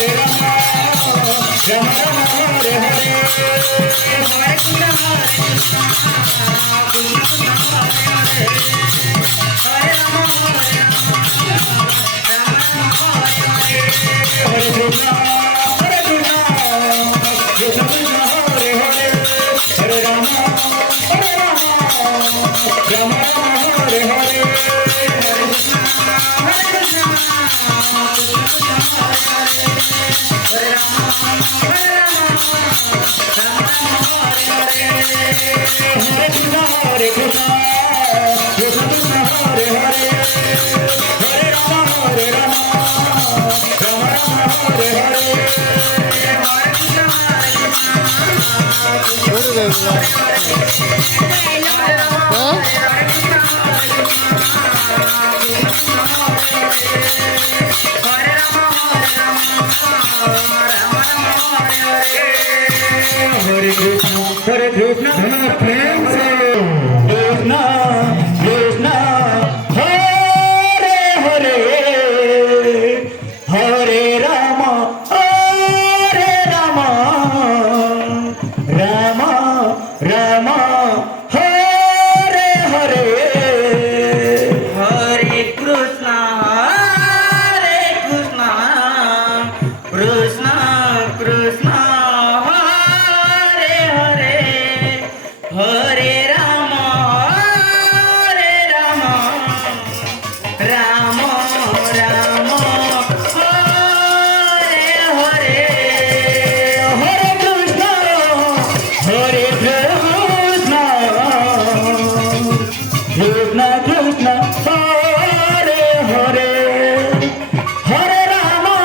Hare Krishna, Krishna, Krishna, Hare Hare, Hare Rama, Rama Rama, Hare Hare, Hare Krishna, Krishna Krishna, Hare Hare, Hare Rama, Rama Rama, Hare Hare. Hare Krishna, Krishna Krishna, Hare Hare, Hare Rama,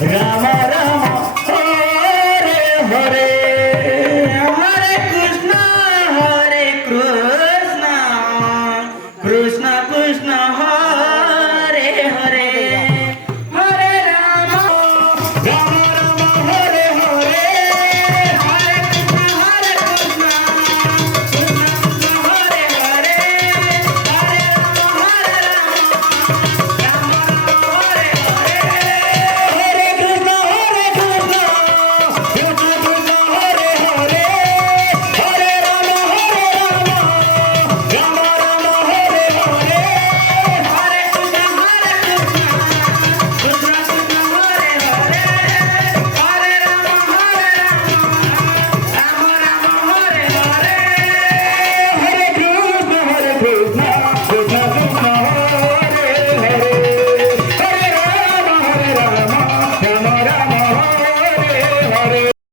Rama Rama, Hare Hare. Hare Krishna, Krishna Krishna, Hare Hare, Hare Rama, Rama Rama, Hare Hare, Hare Krishna, Krishna Krishna, Hare Hare, Hare Rama,